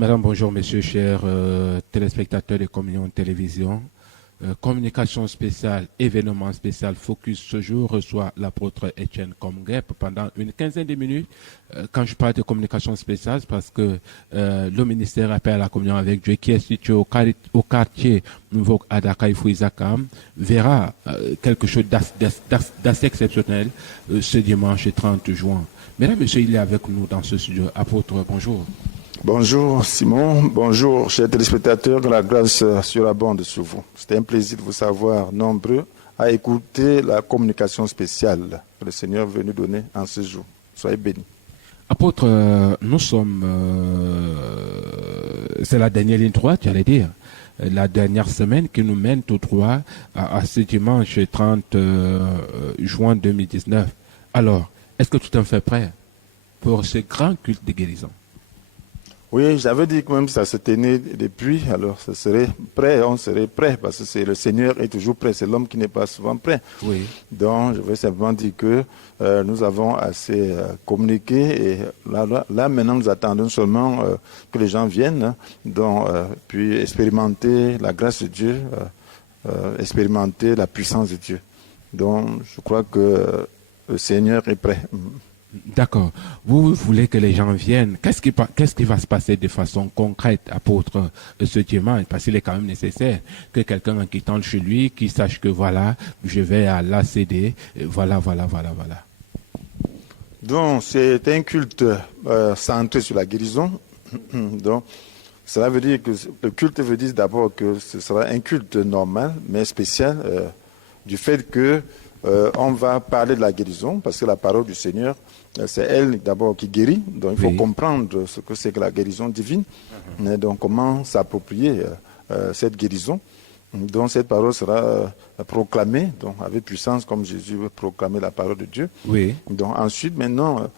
madame, bonjour, monsieur, chers téléspectateurs de Communion Télévision. Communication spéciale, événement spécial, Focus ce jour reçoit l'apôtre Etienne Komgep pendant une quinzaine de minutes. Quand je parle de communication spéciale, c'est parce que le ministère Appel à la communion avec Dieu, qui est situé au quartier Nouveau Adakaï Fouizakam, verra quelque chose d'assez exceptionnel ce dimanche 30 juin. Mesdames, messieurs, il est avec nous dans ce studio. Apôtre, bonjour. Bonjour Simon, bonjour chers téléspectateurs, que la grâce surabonde sur vous. C'était un plaisir de vous savoir nombreux à écouter la communication spéciale que le Seigneur est venu donner en ce jour. Soyez bénis. Apôtre, nous sommes, c'est la dernière ligne droite, j'allais dire, la dernière semaine qui nous mène tout droit à ce dimanche 30 juin 2019. Alors, est-ce que tout est fait prêt pour ce grand culte de guérison? Oui, j'avais dit que même si ça se tenait depuis, alors ce serait prêt, on serait prêt, parce que le Seigneur est toujours prêt, c'est l'homme qui n'est pas souvent prêt. Oui. Donc, je vais simplement dire que nous avons assez communiqué, et là maintenant, nous attendons seulement que les gens viennent, puis expérimenter la grâce de Dieu, expérimenter la puissance de Dieu. Donc, je crois que le Seigneur est prêt. D'accord. Vous voulez que les gens viennent. Qu'est-ce qui va se passer de façon concrète, apôtre, ce dimanche? Parce qu'il est quand même nécessaire que quelqu'un en quittant chez lui, qui sache que voilà, je vais à l'ACD, voilà. Donc, c'est un culte centré sur la guérison. Donc, cela veut dire que le culte veut dire d'abord que ce sera un culte normal, mais spécial, du fait que on va parler de la guérison, parce que la parole du Seigneur, c'est elle d'abord qui guérit. Donc il faut comprendre ce que c'est que la guérison divine. Donc comment s'approprier cette guérison. Donc cette parole sera proclamée donc, avec puissance, comme Jésus veut proclamer la parole de Dieu. Oui. Donc ensuite, maintenant,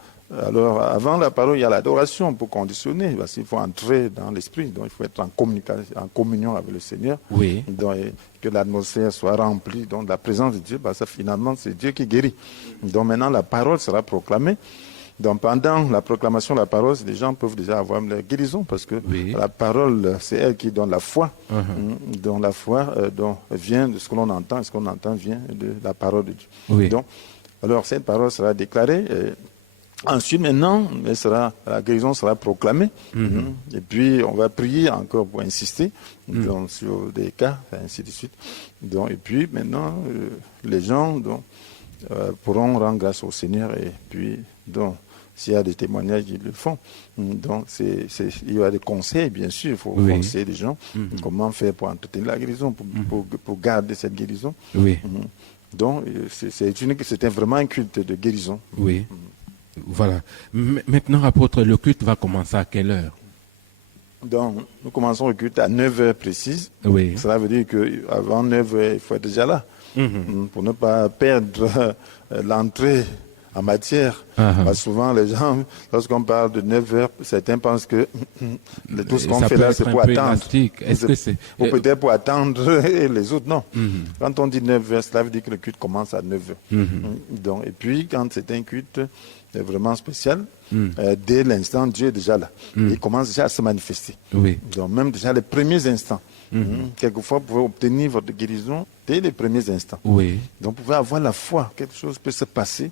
alors avant la parole, il y a l'adoration pour conditionner, parce qu'il faut entrer dans l'esprit. Donc il faut être en communion avec le Seigneur. Oui. Donc, que l'atmosphère soit remplie donc, de la présence de Dieu, parce que finalement, c'est Dieu qui guérit. Donc maintenant, la parole sera proclamée. Donc pendant la proclamation de la parole, les gens peuvent déjà avoir la guérison, parce que la parole, c'est elle qui donne la foi. Donc la foi vient de ce que l'on entend, et ce qu'on entend vient de la parole de Dieu. Oui. Donc, alors cette parole sera déclarée. Ensuite, maintenant, la guérison sera proclamée. Et puis, on va prier encore pour insister donc, sur des cas, ainsi de suite. Donc, et puis, maintenant, les gens pourront rendre grâce au Seigneur. Et puis, donc, s'il y a des témoignages, ils le font. Donc, il y aura des conseils, bien sûr. Il faut conseiller les gens. Comment faire pour entretenir la guérison, pour garder cette guérison. Oui. Donc, c'était vraiment un culte de guérison. Oui. Voilà. Maintenant, apôtre, le culte va commencer à quelle heure? Donc, nous commençons le culte à 9h précise. Oui. Cela veut dire qu'avant 9h, il faut être déjà là. Pour ne pas perdre l'entrée en matière. Parce que souvent, les gens, lorsqu'on parle de 9h, certains pensent que tout ce qu'on fait là, c'est pour attendre. Ou peut-être pour attendre et les autres, non. Quand on dit 9h, cela veut dire que le culte commence à 9h. Donc, et puis, quand c'est un culte vraiment spécial, dès l'instant, Dieu est déjà là. Il commence déjà à se manifester. Oui. Donc, même déjà les premiers instants. Quelquefois, vous pouvez obtenir votre guérison dès les premiers instants. Oui. Donc, vous pouvez avoir la foi. Quelque chose peut se passer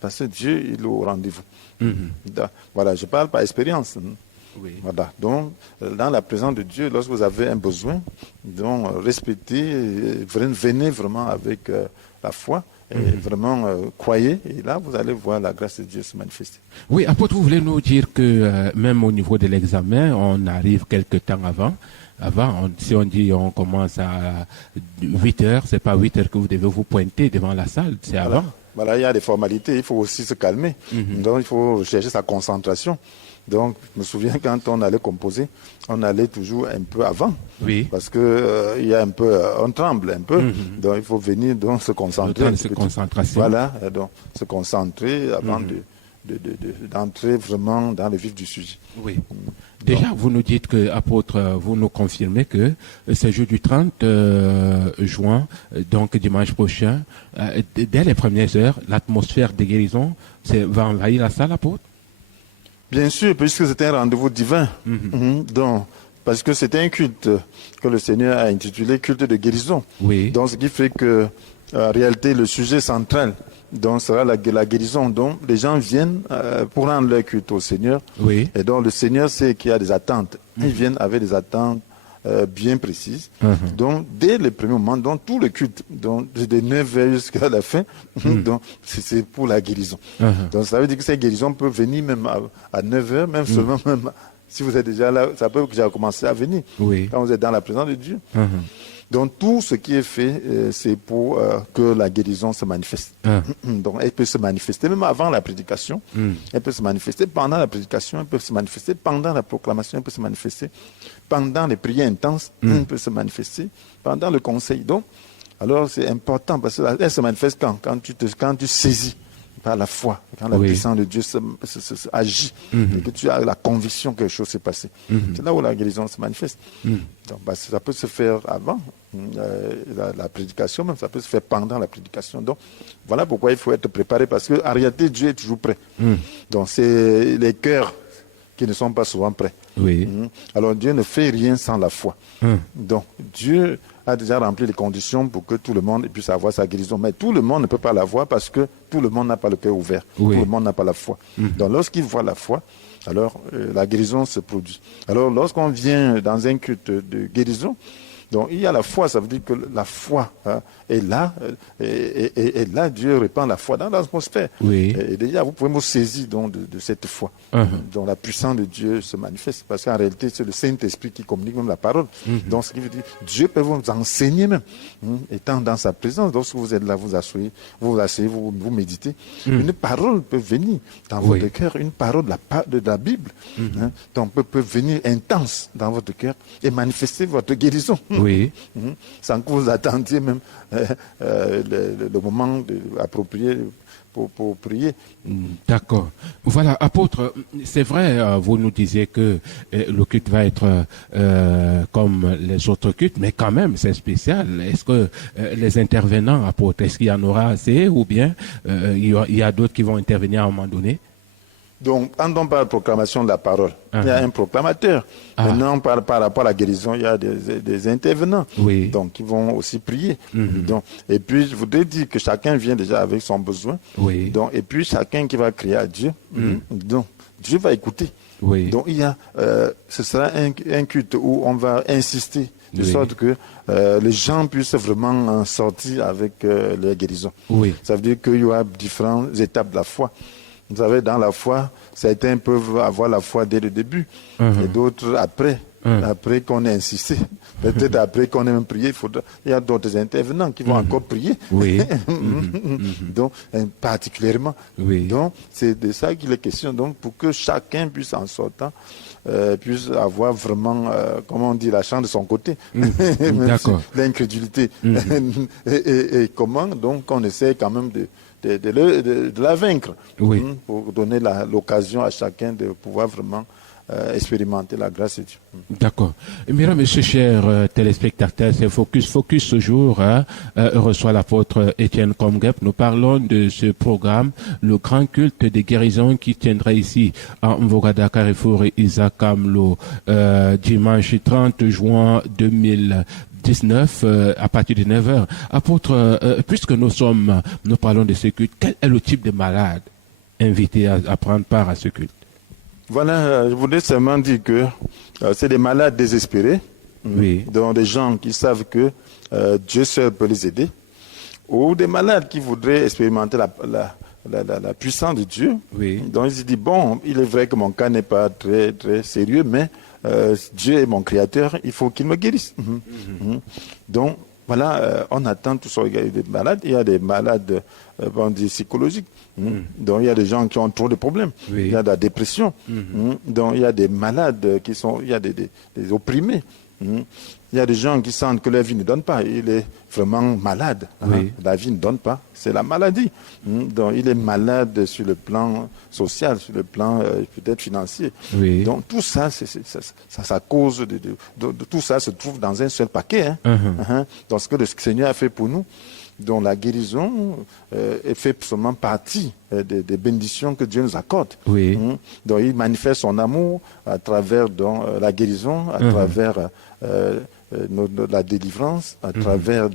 parce que Dieu il est au rendez-vous. Voilà, je parle par expérience. Oui. Voilà. Donc, dans la présence de Dieu, lorsque vous avez un besoin, donc respectez, venez vraiment avec la foi. Et vraiment, croyez, et là, vous allez voir la grâce de Dieu se manifester. Oui, apôtre, vous voulez nous dire que même au niveau de l'examen, on arrive quelque temps avant. Si on dit on commence à 8 heures, c'est pas 8 heures que vous devez vous pointer devant la salle, c'est avant. Voilà, il y a des formalités, il faut aussi se calmer. Donc, il faut chercher sa concentration. Donc, je me souviens quand on allait composer, on allait toujours un peu avant. Oui. Parce que il y a un peu, on tremble un peu. Donc, il faut venir donc se concentrer. Concentration. Voilà, donc se concentrer avant d'entrer vraiment dans le vif du sujet. Oui. Déjà, vous nous dites que, apôtre, vous nous confirmez que ce jour du 30 juin, donc dimanche prochain, dès les premières heures, l'atmosphère de guérison va envahir la salle, apôtre? Bien sûr, puisque c'était un rendez-vous divin. Donc, parce que c'était un culte que le Seigneur a intitulé culte de guérison. Oui. Donc, ce qui fait que, en réalité, le sujet central donc, sera la guérison. Donc, les gens viennent pour rendre leur culte au Seigneur. Oui. Et donc, le Seigneur sait qu'il y a des attentes. Ils viennent avec des attentes bien précises. Donc, dès le premier moment, donc, tout le culte, donc, de 9h jusqu'à la fin, donc, c'est pour la guérison. Donc, ça veut dire que cette guérison peut venir même à 9h, même seulement, même, si vous êtes déjà là, ça peut déjà commencer à venir. Oui. Quand vous êtes dans la présence de Dieu. Donc, tout ce qui est fait, c'est pour que la guérison se manifeste. Donc, elle peut se manifester même avant la prédication. Elle peut se manifester pendant la prédication. Elle peut se manifester pendant la proclamation. Elle peut se manifester pendant les prières intenses. Elle peut se manifester pendant le conseil. Donc, alors, c'est important parce qu'elle se manifeste quand tu saisis par la foi, quand la puissance de Dieu agit et que tu as la conviction que quelque chose s'est passé. C'est là où la guérison se manifeste. Donc, ça peut se faire avant la prédication, même ça peut se faire pendant la prédication. Donc, voilà pourquoi il faut être préparé, parce qu'en réalité, Dieu est toujours prêt. Donc, c'est les cœurs qui ne sont pas souvent prêts. Oui. Alors, Dieu ne fait rien sans la foi. Donc, Dieu a déjà rempli les conditions pour que tout le monde puisse avoir sa guérison. Mais tout le monde ne peut pas l'avoir parce que tout le monde n'a pas le cœur ouvert. Oui. Tout le monde n'a pas la foi. Donc lorsqu'il voit la foi, alors la guérison se produit. Alors lorsqu'on vient dans un culte de guérison, donc il y a la foi, ça veut dire que la foi est là, et là Dieu répand la foi dans l'atmosphère. Oui. Et déjà vous pouvez vous saisir donc, de cette foi, dont la puissance de Dieu se manifeste, parce qu'en réalité c'est le Saint-Esprit qui communique même la parole. Donc ce qui veut dire, Dieu peut vous enseigner même, étant dans sa présence. Lorsque vous êtes là, vous asseyez, vous méditez, une parole peut venir dans votre cœur, une parole de la Bible, donc peut venir intense dans votre cœur et manifester votre guérison. Oui. Sans que vous attendiez même le moment approprié pour prier. D'accord. Voilà, apôtre, c'est vrai, vous nous disiez que le culte va être comme les autres cultes, mais quand même, c'est spécial. Est-ce que les intervenants, apôtre, est-ce qu'il y en aura assez ou bien il y a d'autres qui vont intervenir à un moment donné? Donc, quand on parle de proclamation de la parole, il y a un proclamateur. Maintenant, par rapport à la guérison, il y a des intervenants, donc qui vont aussi prier. Donc, et puis, je voudrais dire que chacun vient déjà avec son besoin. Donc, et puis, chacun qui va crier à Dieu. Donc, Dieu va écouter. Donc, il y a, ce sera un culte où on va insister de sorte que les gens puissent vraiment en sortir avec leur guérison. Ça veut dire qu'il y aura différentes étapes de la foi. Vous savez, dans la foi, certains peuvent avoir la foi dès le début, et d'autres après. Après qu'on ait insisté, peut-être après qu'on ait même prié, il y a d'autres intervenants qui vont encore prier. Donc, particulièrement. Donc, c'est de ça qu'il est question. Donc, pour que chacun puisse en sortant, puisse avoir vraiment, comment on dit, la chance de son côté. D'accord. L'incrédulité. Et comment, donc, on essaie quand même de la vaincre, pour donner l'occasion à chacun de pouvoir vraiment expérimenter la grâce de Dieu. D'accord. Mesdames, Messieurs, chers téléspectateurs, c'est Focus ce jour reçoit l'apôtre Etienne Komgep. Nous parlons de ce programme, le grand culte des guérisons qui tiendra ici à Mvogada Carrefour et Isaac Kamlo dimanche 30 juin 2019 à partir de 9h. Apôtre, puisque nous parlons de ce culte, quel est le type de malade invité à prendre part à ce culte? Voilà, je voulais seulement dire que c'est des malades désespérés, donc des gens qui savent que Dieu seul peut les aider, ou des malades qui voudraient expérimenter la puissance de Dieu. Donc ils se disent, bon, il est vrai que mon cas n'est pas très, très sérieux, mais Dieu est mon créateur, il faut qu'il me guérisse. Donc, voilà, on attend tout ça. Il y a des malades, il y a des malades psychologiques. Donc, il y a des gens qui ont trop de problèmes. Il y a de la dépression. Donc, il y a des malades il y a des opprimés. Il y a des gens qui sentent que leur vie ne donne pas. Il est vraiment malade. La vie ne donne pas. C'est la maladie. Donc, il est malade sur le plan social, sur le plan peut-être financier. Donc, tout ça, ça cause de tout ça se trouve dans un seul paquet. Donc, ce que le Seigneur a fait pour nous, dont la guérison fait seulement partie des bénédictions que Dieu nous accorde. Oui. Donc il manifeste son amour à travers la guérison, à travers la délivrance, à travers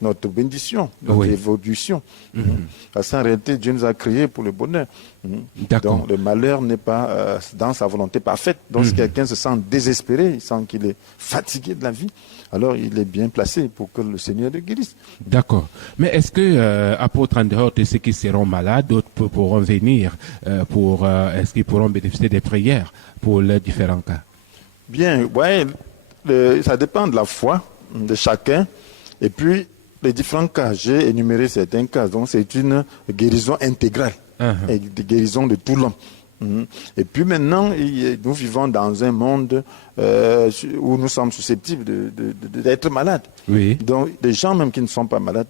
notre bénédiction, notre évolution. Parce qu'en réalité, Dieu nous a créés pour le bonheur. Donc le malheur n'est pas dans sa volonté parfaite. Donc si quelqu'un se sent désespéré, il sent qu'il est fatigué de la vie, alors il est bien placé pour que le Seigneur le guérisse. D'accord. Mais est-ce que, apôtre, en dehors de ceux qui seront malades, d'autres pourront venir est-ce qu'ils pourront bénéficier des prières pour les différents cas? Bien, ouais, ça dépend de la foi de chacun. Et puis, les différents cas, j'ai énuméré certains cas. Donc, c'est une guérison intégrale, et une guérison de tout l'homme. Et puis maintenant, nous vivons dans un monde où nous sommes susceptibles d'être malades. Oui. Donc, les gens même qui ne sont pas malades,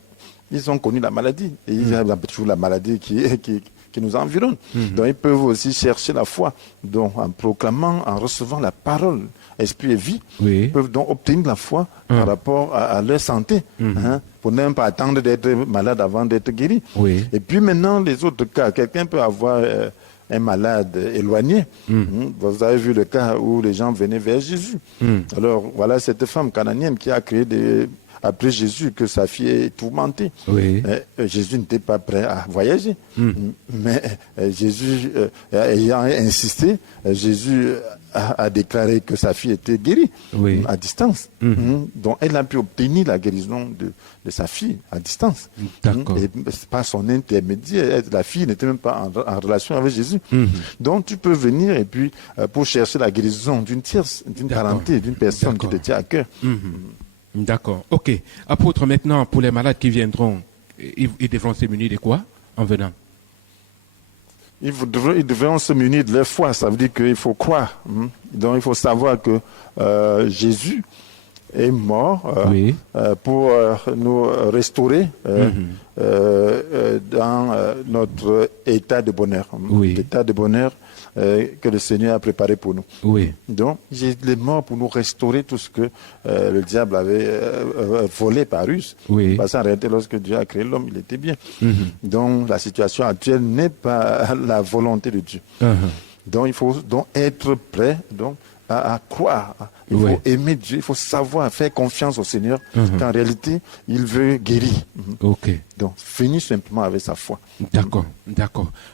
ils ont connu la maladie. Et ils ont toujours la maladie qui nous environne. Donc, ils peuvent aussi chercher la foi. Donc, en proclamant, en recevant la parole, esprit et vie, ils peuvent donc obtenir la foi par rapport à leur santé, pour ne pas attendre d'être malade avant d'être guéri. Et puis maintenant, les autres cas, quelqu'un peut avoir un malade éloigné. Vous avez vu le cas où les gens venaient vers Jésus. Alors voilà cette femme cananéenne qui a appris Jésus que sa fille est tourmentée. Jésus n'était pas prêt à voyager. Mais Jésus, ayant insisté, Jésus a déclaré que sa fille était guérie à distance. Donc elle a pu obtenir la guérison de sa fille à distance. Et par son intermédiaire, la fille n'était même pas en relation avec Jésus. Donc tu peux venir et puis pour chercher la guérison d'une tierce, d'une parenté, d'une personne qui te tient à cœur. D'accord. Ok. Apôtre, maintenant, pour les malades qui viendront, ils devront se munir de quoi en venant? Ils devront se munir de leur foi. Ça veut dire qu'il faut croire. Donc il faut savoir que Jésus est mort pour nous restaurer dans notre état de bonheur. L'état de bonheur que le Seigneur a préparé pour nous. Donc, il est mort pour nous restaurer tout ce que le diable avait volé par ruse. Parce qu'en réalité, lorsque Dieu a créé l'homme, il était bien. Donc, la situation actuelle n'est pas la volonté de Dieu. Donc, il faut donc être prêt à croire. Il faut aimer Dieu, il faut savoir, faire confiance au Seigneur, qu'en réalité, il veut guérir. Donc, finir simplement avec sa foi. D'accord.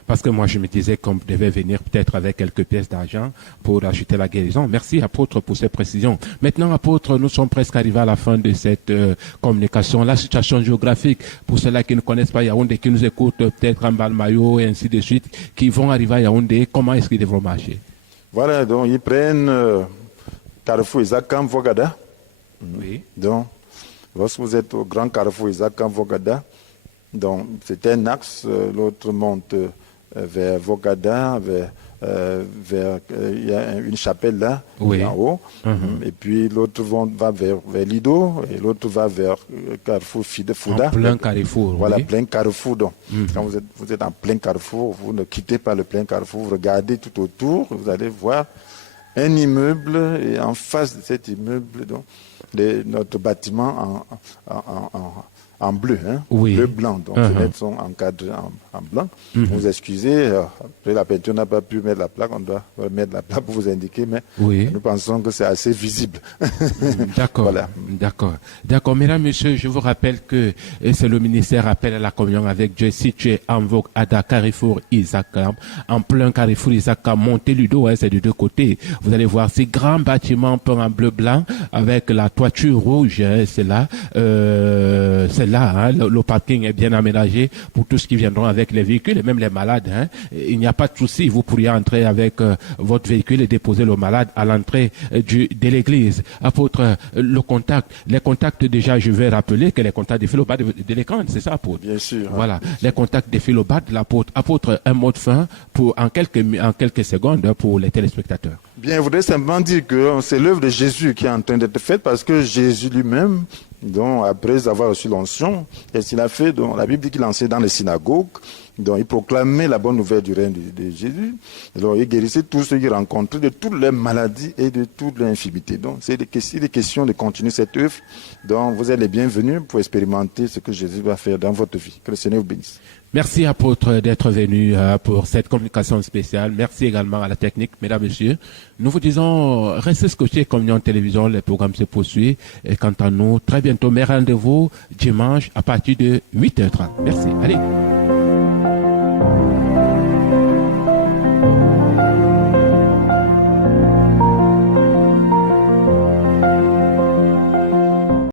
Parce que moi, je me disais qu'on devait venir peut-être avec quelques pièces d'argent pour acheter la guérison. Merci, apôtre, pour ces précisions. Maintenant, apôtre, nous sommes presque arrivés à la fin de cette communication. La situation géographique, pour ceux-là qui ne connaissent pas Yaoundé, qui nous écoutent peut-être en Balmayo et ainsi de suite, qui vont arriver à Yaoundé, comment est-ce qu'ils devront marcher? Voilà, donc ils prennent Carrefour Isakam Vogada. Donc, lorsque vous êtes au grand Carrefour Isakam Vogada, donc c'est un axe, l'autre monte vers Vogada, il y a une chapelle là, en haut, et puis l'autre va vers Lido, et l'autre va vers Carrefour Fouda. En plein carrefour. Voilà, plein carrefour. Donc, quand vous êtes en plein carrefour, vous ne quittez pas le plein carrefour, vous regardez tout autour, vous allez voir un immeuble, et en face de cet immeuble, donc, notre bâtiment en bleu, bleu-blanc. Donc, les lettres sont encadrées en blanc. Vous excusez, après la peinture n'a pas pu mettre la plaque, on doit mettre la plaque pour vous indiquer, mais nous pensons que c'est assez visible. D'accord. Voilà. D'accord. Mesdames, messieurs, je vous rappelle que c'est le ministère Appel à la communion avec Dieu situé en Vogue à Carrefour Isakam, en plein Carrefour Isakam, montez Ludo, c'est de deux côtés. Vous allez voir ces grands bâtiments peints en bleu-blanc avec la toiture rouge, c'est là. Le parking est bien aménagé pour tous qui viendront avec les véhicules et même les malades. Il n'y a pas de souci, vous pourriez entrer avec votre véhicule et déposer le malade à l'entrée de l'église. Apôtre, les contacts déjà, je vais rappeler que les contacts défilent au bas de l'écran, c'est ça, apôtre? Bien sûr. Voilà, les contacts défilent au bas de l'apôtre. Apôtre, un mot de fin en quelques secondes pour les téléspectateurs. Bien, je voudrais simplement dire que c'est l'œuvre de Jésus qui est en train d'être faite parce que Jésus lui-même, donc, après avoir reçu l'onction, qu'est-ce qu'il a fait? Donc, la Bible dit qu'il enseignait dans les synagogues. Donc, il proclamait la bonne nouvelle du règne de Jésus. Donc, il guérissait tous ceux qu'il rencontrait de toutes leurs maladies et de toutes leurs infirmités. Donc, c'est des questions de continuer cette œuvre. Donc, vous êtes les bienvenus pour expérimenter ce que Jésus va faire dans votre vie. Que le Seigneur vous bénisse. Merci, apôtre, d'être venu pour cette communication spéciale. Merci également à la technique, mesdames, messieurs. Nous vous disons, restez scotchés Communion Télévision, les programmes se poursuivent. Et quant à nous, très bientôt, mes rendez-vous dimanche à partir de 8h30. Merci. Allez.